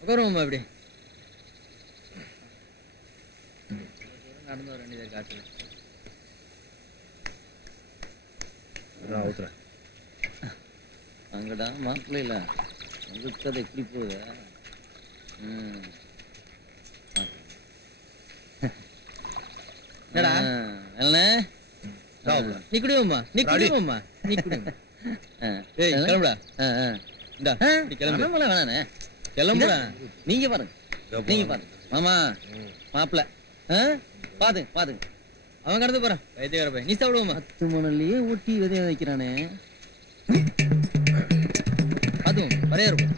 உட்காருவோம்மா இப்படி நடந்து வர வேண்டியது காட்டுல. அங்கடா மாப்பிள்ளைல உங்களுக்கு கதை எப்படி போகுது? என்னடா நீ குடிவோம்மா, நீ குடிவோம்மா, நீ குடிவோம்மா. கிளம்புடா. கிளம்புல வேணானே, கிளம்புடா. நீங்க பாருங்க, நீங்க பாருங்க மாமா மாப்பிள்ள பாத்துங்க பாத்துங்க. அவன் கடந்து போறான் வைத்தியக்கார போய். நீ சாப்பிடுவோமா? 10 மணிலேயே ஒட்டி விதைய வைக்கிறானே. அதுவும் வரையா இருக்கும்.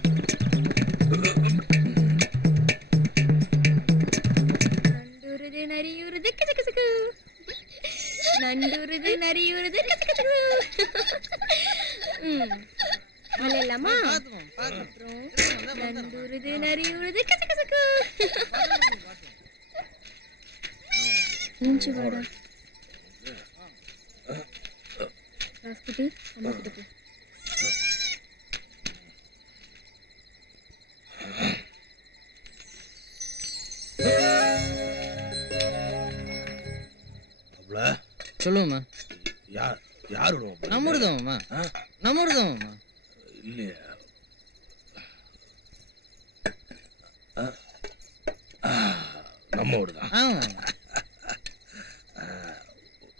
நண்டுருது நரியுருது கசகசகு, நண்டுருது நரியுருது கசகசகு. இல்லம்மா நண்டுருது நரியுருது கசகசகு. நீஞ்சு வாடா ராஸ்குட்டி, அம்மா கிட்ட போ. சொல்லுவோம்மா. யாரு நம்மடுதோம்மா, நம்மடுதோம்மா. இல்லையா நம்ம ஊருதான்.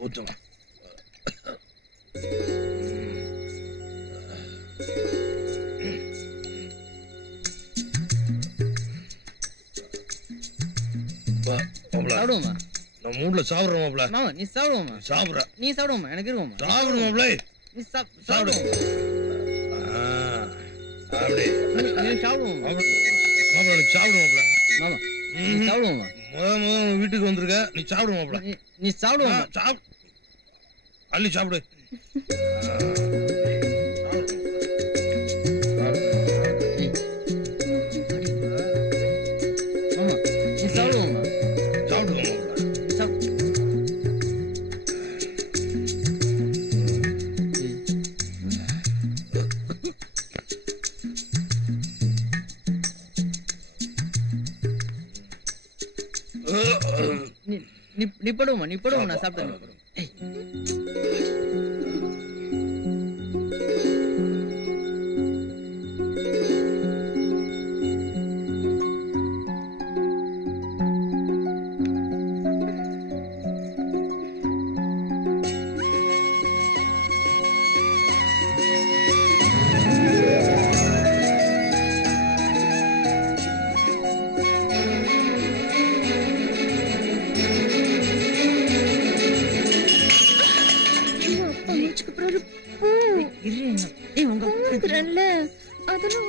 ஊத்துமா சாப்பிடுவோமா? நம்ம வீட்ல சாப்பிடுறோம்ல. மாமா நீ சாப்பிடுவோமா? சாப்பிடுற நீ சாப்பிடுவோமா? எனக்கு இருக்குமா? சாப்பிடுவோம்ல. நீ சாப்பிடு. அப்படி நீ சாப்பிடுவோமா? மாமா நீ சாப்பிடுவோம்ல. மாமா நீ சாப்பிடுவோமா? வீட்டுக்கு வந்திருக்க, நீ சாப்பிடுவோம்ல. நீ சாப்பிடுவோமா? அள்ளி சாப்பிடு. மாமா நீ சாப்பிடுவோமா? சாப்பிடுவோம்ல. நீ படுவோமா? நீ படுவோம், நான் சாப்பிட்டேன். அதெல்லாம்